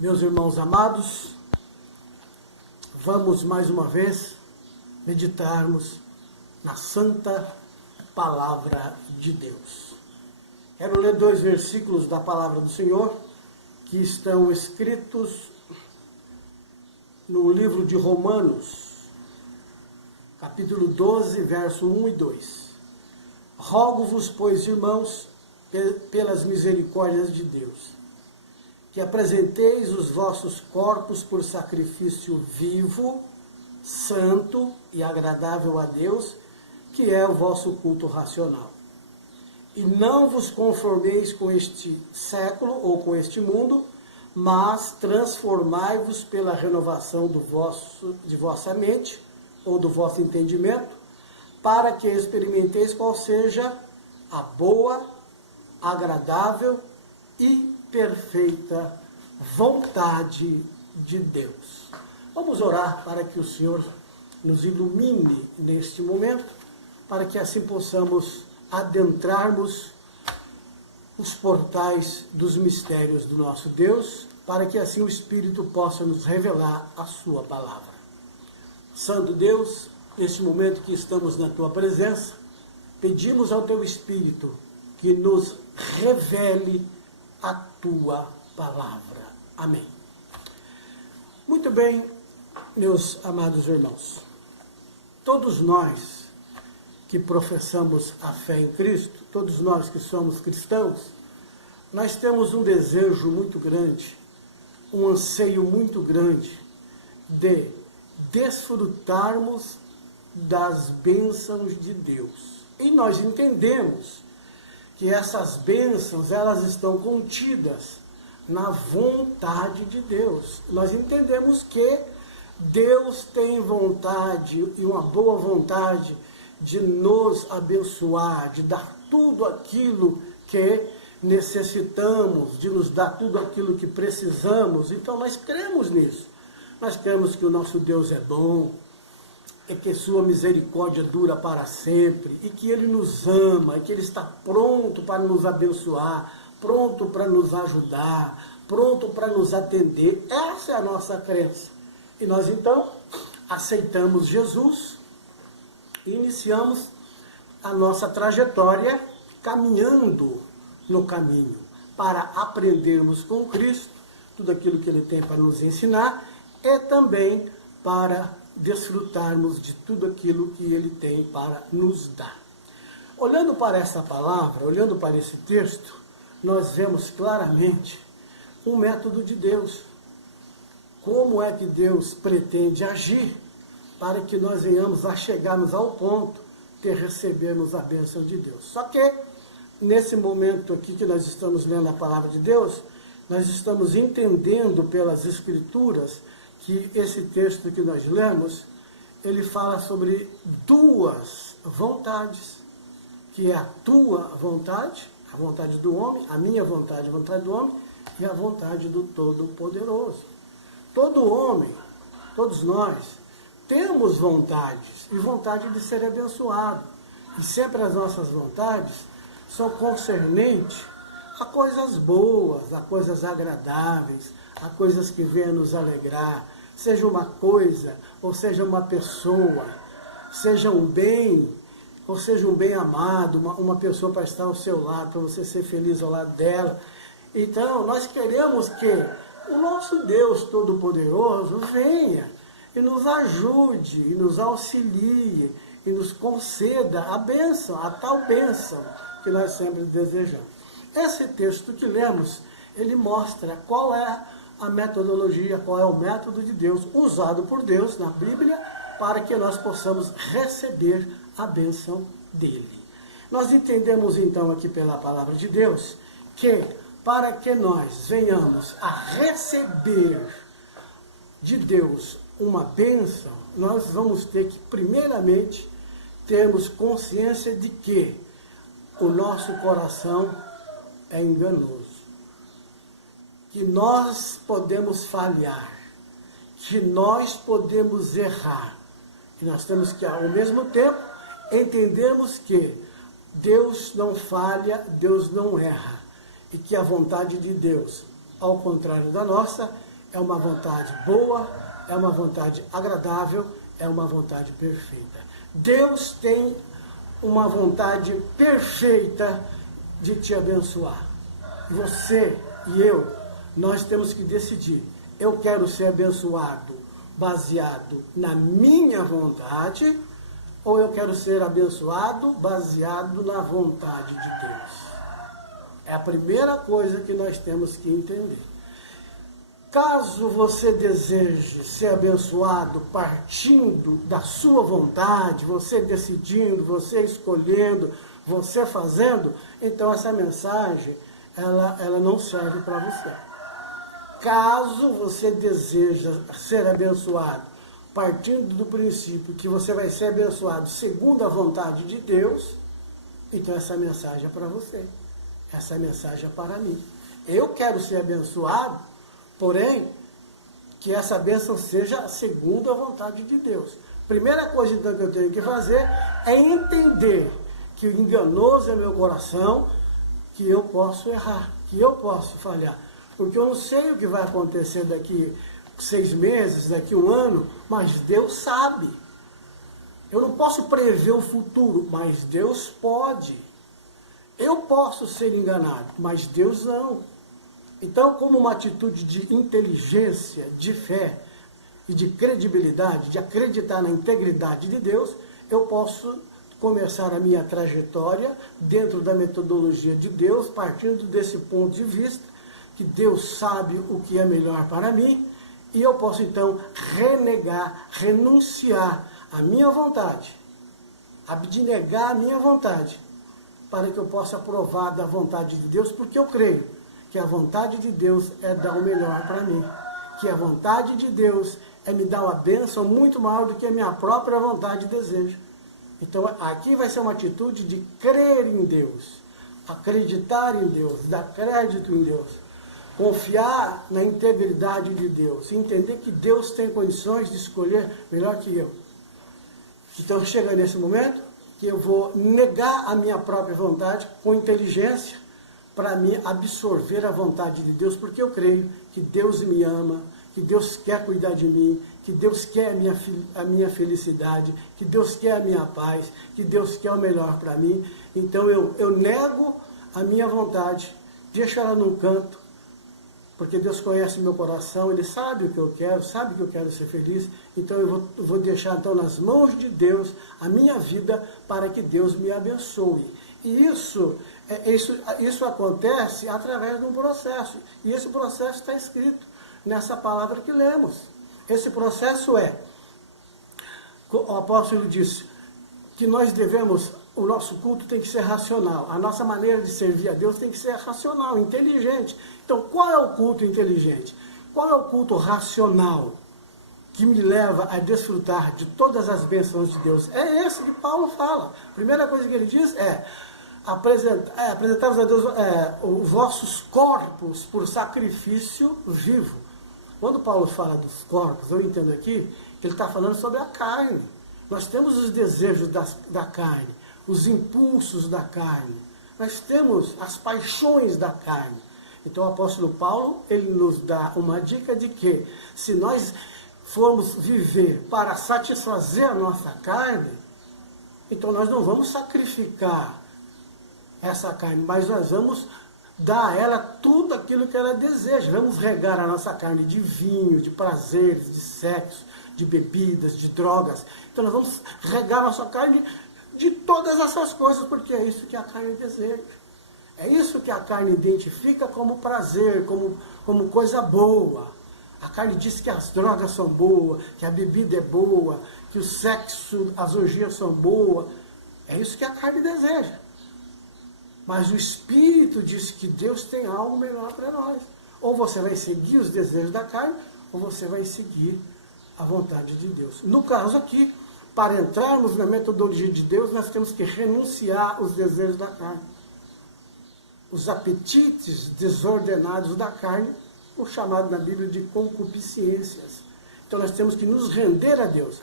Meus irmãos amados, vamos mais uma vez meditarmos na Santa Palavra de Deus. Quero ler 2 versículos da Palavra do Senhor que estão escritos no livro de Romanos, capítulo 12, verso 1 e 2. Rogo-vos, pois, irmãos, pelas misericórdias de Deus, que apresenteis os vossos corpos por sacrifício vivo, santo e agradável a Deus, que é o vosso culto racional. E não vos conformeis com este século ou com este mundo, mas transformai-vos pela renovação de vossa mente, ou do vosso entendimento, para que experimenteis qual seja a boa, agradável e perfeita vontade de Deus. Vamos orar para que o Senhor nos ilumine neste momento, para que assim possamos adentrarmos os portais dos mistérios do nosso Deus, para que assim o Espírito possa nos revelar a sua palavra. Santo Deus, neste momento que estamos na tua presença, pedimos ao teu Espírito que nos revele a tua palavra. Amém. Muito bem, meus amados irmãos. Todos nós que professamos a fé em Cristo, todos nós que somos cristãos, nós temos um desejo muito grande, um anseio muito grande de desfrutarmos das bênçãos de Deus. E nós entendemos que essas bênçãos, elas estão contidas na vontade de Deus. Nós entendemos que Deus tem vontade, e uma boa vontade, de nos abençoar, de dar tudo aquilo que necessitamos, de nos dar tudo aquilo que precisamos. Então nós cremos nisso. Nós cremos que o nosso Deus é bom, e que sua misericórdia dura para sempre, e que Ele nos ama, e que Ele está pronto para nos abençoar, pronto para nos ajudar, pronto para nos atender. Essa é a nossa crença. E nós então aceitamos Jesus e iniciamos a nossa trajetória caminhando no caminho para aprendermos com Cristo tudo aquilo que Ele tem para nos ensinar e também para desfrutarmos de tudo aquilo que Ele tem para nos dar. Olhando para essa palavra, olhando para esse texto, nós vemos claramente um método de Deus. Como é que Deus pretende agir para que nós venhamos a chegarmos ao ponto de recebermos a bênção de Deus. Só que, nesse momento aqui que nós estamos lendo a palavra de Deus, nós estamos entendendo pelas Escrituras que esse texto que nós lemos, ele fala sobre duas vontades, que é a tua vontade, a vontade do homem, a minha vontade, a vontade do homem, e a vontade do Todo-Poderoso. Todo homem, todos nós, temos vontades, e vontade de ser abençoado. E sempre as nossas vontades são concernentes a coisas boas, a coisas agradáveis, a coisas que venham nos alegrar, seja uma coisa, ou seja uma pessoa, seja um bem, ou seja um bem amado, uma pessoa para estar ao seu lado, para você ser feliz ao lado dela. Então, nós queremos que o nosso Deus Todo-Poderoso venha e nos ajude, e nos auxilie, e nos conceda a bênção, a tal bênção que nós sempre desejamos. Esse texto que lemos, ele mostra qual é a metodologia, qual é o método de Deus, usado por Deus na Bíblia, para que nós possamos receber a bênção dele. Nós entendemos então aqui pela palavra de Deus, que para que nós venhamos a receber de Deus uma bênção, nós vamos ter que, primeiramente, termos consciência de que o nosso coração é enganoso, que nós podemos falhar, que nós podemos errar, e nós temos que, ao mesmo tempo, entendermos que Deus não falha, Deus não erra, e que a vontade de Deus, ao contrário da nossa, é uma vontade boa, é uma vontade agradável, é uma vontade perfeita. Deus tem uma vontade perfeita de te abençoar. Você e eu, nós temos que decidir. Eu quero ser abençoado baseado na minha vontade, ou eu quero ser abençoado baseado na vontade de Deus? É a primeira coisa que nós temos que entender. Caso você deseje ser abençoado partindo da sua vontade, você decidindo, você escolhendo, você fazendo, então essa mensagem, ela não serve para você. Caso você deseja ser abençoado partindo do princípio que você vai ser abençoado segundo a vontade de Deus, então essa mensagem é para você. Essa mensagem é para mim. Eu quero ser abençoado, porém, que essa bênção seja segundo a vontade de Deus. Primeira coisa, então, que eu tenho que fazer é entender que o enganoso é meu coração, que eu posso errar, que eu posso falhar. Porque eu não sei o que vai acontecer daqui 6 meses, daqui 1 ano, mas Deus sabe. Eu não posso prever o futuro, mas Deus pode. Eu posso ser enganado, mas Deus não. Então, como uma atitude de inteligência, de fé e de credibilidade, de acreditar na integridade de Deus, eu posso começar a minha trajetória dentro da metodologia de Deus, partindo desse ponto de vista, que Deus sabe o que é melhor para mim, e eu posso então renegar, renunciar à minha vontade, abnegar a minha vontade, para que eu possa provar da vontade de Deus, porque eu creio que a vontade de Deus é dar o melhor para mim, que a vontade de Deus é me dar uma bênção muito maior do que a minha própria vontade e desejo. Então aqui vai ser uma atitude de crer em Deus, acreditar em Deus, dar crédito em Deus, confiar na integridade de Deus, entender que Deus tem condições de escolher melhor que eu. Então chega nesse momento que eu vou negar a minha própria vontade com inteligência, para mim absorver a vontade de Deus, porque eu creio que Deus me ama, que Deus quer cuidar de mim, que Deus quer a minha felicidade, que Deus quer a minha paz, que Deus quer o melhor para mim. Então eu nego a minha vontade, deixo ela num canto, porque Deus conhece o meu coração, Ele sabe o que eu quero, sabe que eu quero ser feliz, então eu vou deixar então nas mãos de Deus a minha vida para que Deus me abençoe. E isso acontece através de um processo, e esse processo está escrito nessa palavra que lemos. Esse processo o apóstolo disse que nós devemos, o nosso culto tem que ser racional, a nossa maneira de servir a Deus tem que ser racional, inteligente. Então, qual é o culto inteligente? Qual é o culto racional que me leva a desfrutar de todas as bênçãos de Deus? É esse que Paulo fala. A primeira coisa que ele diz é apresentar-vos a Deus os vossos corpos por sacrifício vivo. Quando Paulo fala dos corpos, eu entendo aqui que ele está falando sobre a carne. Nós temos os desejos da carne, os impulsos da carne. Nós temos as paixões da carne. Então o apóstolo Paulo, ele nos dá uma dica de que se nós formos viver para satisfazer a nossa carne, então nós não vamos sacrificar essa carne, mas nós vamos dar a ela tudo aquilo que ela deseja. Vamos regar a nossa carne de vinho, de prazeres, de sexo, de bebidas, de drogas. Então nós vamos regar a nossa carne de todas essas coisas, porque é isso que a carne deseja. É isso que a carne identifica como prazer, como coisa boa. A carne diz que as drogas são boas, que a bebida é boa, que o sexo, as orgias são boas. É isso que a carne deseja. Mas o Espírito diz que Deus tem algo melhor para nós. Ou você vai seguir os desejos da carne, ou você vai seguir a vontade de Deus. No caso aqui, para entrarmos na metodologia de Deus, nós temos que renunciar os desejos da carne. Os apetites desordenados da carne, o chamado na Bíblia de concupiscências. Então nós temos que nos render a Deus.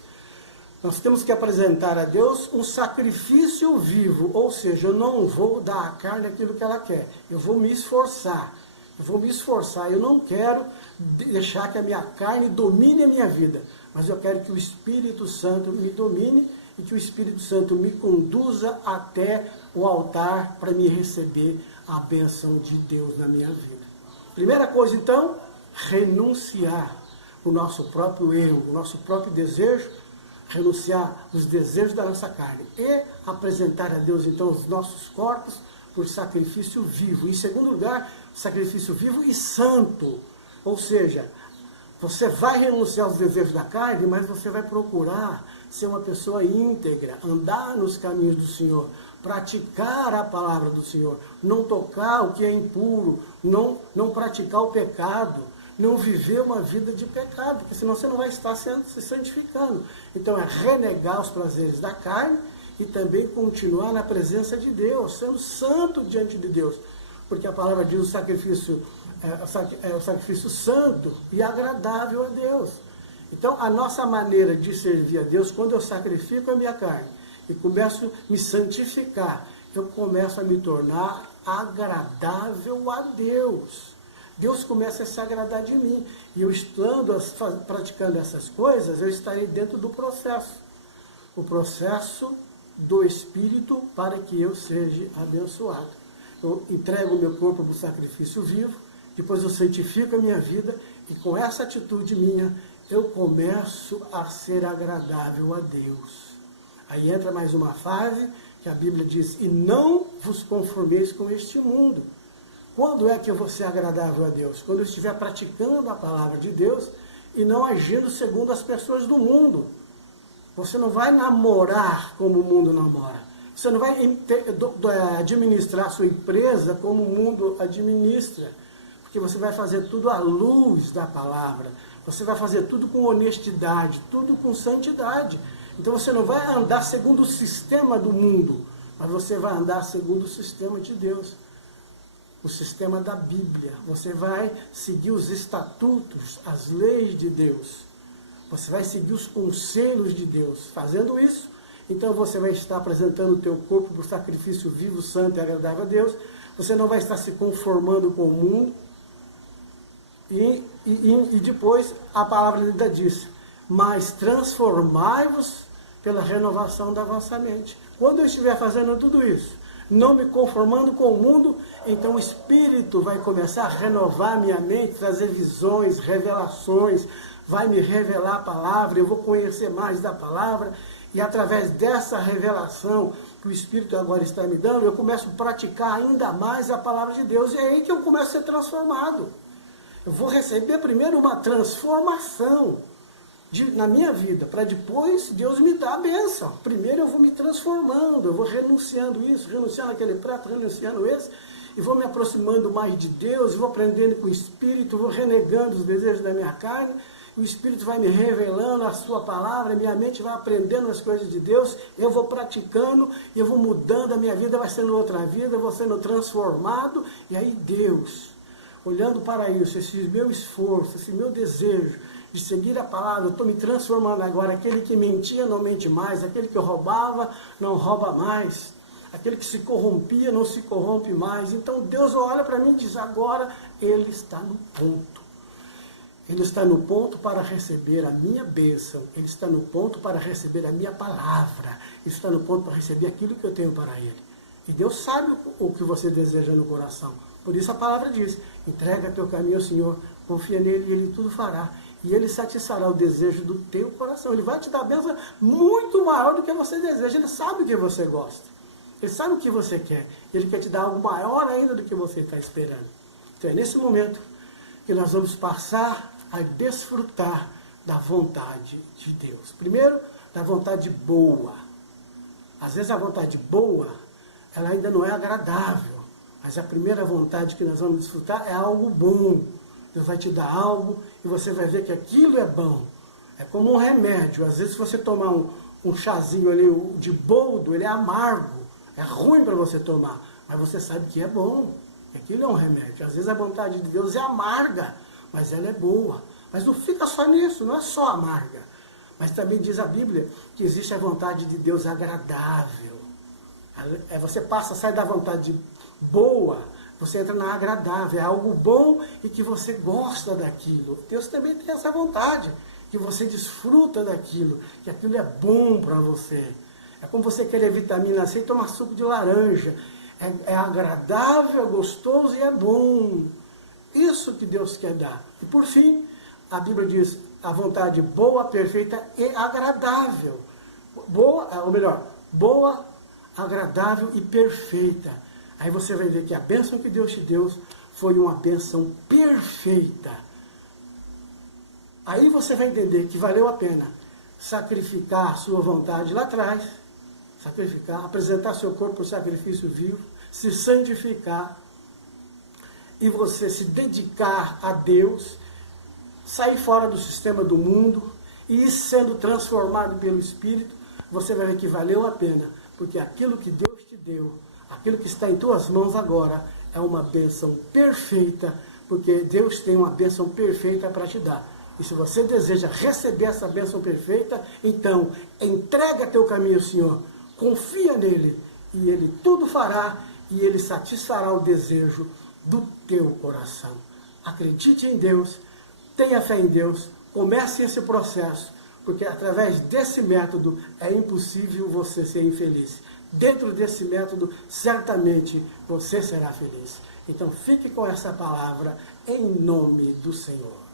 Nós temos que apresentar a Deus um sacrifício vivo, ou seja, eu não vou dar à carne aquilo que ela quer. Eu vou me esforçar, eu não quero deixar que a minha carne domine a minha vida, mas eu quero que o Espírito Santo me domine e que o Espírito Santo me conduza até o altar para me receber a bênção de Deus na minha vida. Primeira coisa, então, renunciar o nosso próprio eu, o nosso próprio desejo, renunciar os desejos da nossa carne e apresentar a Deus, então, os nossos corpos por sacrifício vivo. Em segundo lugar, sacrifício vivo e santo. Ou seja, você vai renunciar aos desejos da carne, mas você vai procurar ser uma pessoa íntegra, andar nos caminhos do Senhor, praticar a palavra do Senhor, não tocar o que é impuro, não praticar o pecado, não viver uma vida de pecado, porque senão você não vai estar se santificando. Então é renegar os prazeres da carne e também continuar na presença de Deus, sendo santo diante de Deus, porque a palavra diz o sacrifício o sacrifício santo e agradável a Deus. Então, a nossa maneira de servir a Deus, quando eu sacrifico a minha carne e começo a me santificar, eu começo a me tornar agradável a Deus. Deus começa a se agradar de mim. E eu estando praticando essas coisas, eu estarei dentro do processo. O processo do Espírito para que eu seja abençoado. Eu entrego o meu corpo para o sacrifício vivo, depois eu santifico a minha vida e com essa atitude minha, eu começo a ser agradável a Deus. Aí entra mais uma fase que a Bíblia diz, e não vos conformeis com este mundo. Quando é que eu vou ser agradável a Deus? Quando eu estiver praticando a palavra de Deus e não agindo segundo as pessoas do mundo. Você não vai namorar como o mundo namora. Você não vai administrar a sua empresa como o mundo administra. Porque você vai fazer tudo à luz da palavra. Você vai fazer tudo com honestidade, tudo com santidade. Então você não vai andar segundo o sistema do mundo, mas você vai andar segundo o sistema de Deus. O sistema da Bíblia. Você vai seguir os estatutos, as leis de Deus. Você vai seguir os conselhos de Deus. Fazendo isso, então você vai estar apresentando o teu corpo para o sacrifício vivo, santo e agradável a Deus. Você não vai estar se conformando com o mundo. E depois a palavra ainda diz, mas transformai-vos pela renovação da vossa mente. Quando eu estiver fazendo tudo isso, não me conformando com o mundo, então o Espírito vai começar a renovar minha mente, trazer visões, revelações, vai me revelar a palavra, eu vou conhecer mais da palavra, e através dessa revelação que o Espírito agora está me dando, eu começo a praticar ainda mais a palavra de Deus, e é aí que eu começo a ser transformado. Eu vou receber primeiro uma transformação na minha vida, para depois Deus me dar a bênção. Primeiro eu vou me transformando, eu vou renunciando isso, renunciando aquele prato, renunciando esse, e vou me aproximando mais de Deus, vou aprendendo com o Espírito, vou renegando os desejos da minha carne, o Espírito vai me revelando a sua palavra, minha mente vai aprendendo as coisas de Deus, eu vou praticando, eu vou mudando, a minha vida vai sendo outra vida, eu vou sendo transformado, e aí Deus, olhando para isso, esse meu esforço, esse meu desejo de seguir a palavra, eu estou me transformando agora, aquele que mentia não mente mais, aquele que roubava não rouba mais, aquele que se corrompia não se corrompe mais. Então Deus olha para mim e diz, agora Ele está no ponto. Ele está no ponto para receber a minha bênção, Ele está no ponto para receber a minha palavra, Ele está no ponto para receber aquilo que eu tenho para Ele. E Deus sabe o que você deseja no coração. Por isso a palavra diz, entrega teu caminho ao Senhor, confia nele e Ele tudo fará. E Ele satisfará o desejo do teu coração. Ele vai te dar a bênção muito maior do que você deseja. Ele sabe o que você gosta. Ele sabe o que você quer. Ele quer te dar algo maior ainda do que você está esperando. Então é nesse momento que nós vamos passar a desfrutar da vontade de Deus. Primeiro, da vontade boa. Às vezes a vontade boa, ela ainda não é agradável. Mas a primeira vontade que nós vamos desfrutar é algo bom. Deus vai te dar algo e você vai ver que aquilo é bom. É como um remédio. Às vezes, se você tomar um chazinho ali de boldo, ele é amargo. É ruim para você tomar. Mas você sabe que é bom. Que aquilo é um remédio. Às vezes, a vontade de Deus é amarga, mas ela é boa. Mas não fica só nisso, não é só amarga. Mas também diz a Bíblia que existe a vontade de Deus agradável. Você sai da vontade boa, Você entra na agradável, é algo bom e que você gosta daquilo. Deus também tem essa vontade, que você desfruta daquilo, que aquilo é bom para você. É como você querer vitamina C e tomar suco de laranja. É agradável, é gostoso e é bom. Isso que Deus quer dar. E por fim, a Bíblia diz a vontade boa, perfeita e agradável. Boa, ou melhor, boa, agradável e perfeita. Aí você vai ver que a bênção que Deus te deu foi uma bênção perfeita. Aí você vai entender que valeu a pena sacrificar a sua vontade lá atrás, sacrificar, apresentar seu corpo por sacrifício vivo, se santificar, e você se dedicar a Deus, sair fora do sistema do mundo e ir sendo transformado pelo Espírito, você vai ver que valeu a pena, porque aquilo que Deus te deu, aquilo que está em tuas mãos agora, é uma bênção perfeita, porque Deus tem uma bênção perfeita para te dar. E se você deseja receber essa bênção perfeita, então entrega teu caminho ao Senhor, confia nele, e Ele tudo fará, e Ele satisfará o desejo do teu coração. Acredite em Deus, tenha fé em Deus, comece esse processo, porque através desse método é impossível você ser infeliz. Dentro desse método, certamente você será feliz. Então fique com essa palavra em nome do Senhor.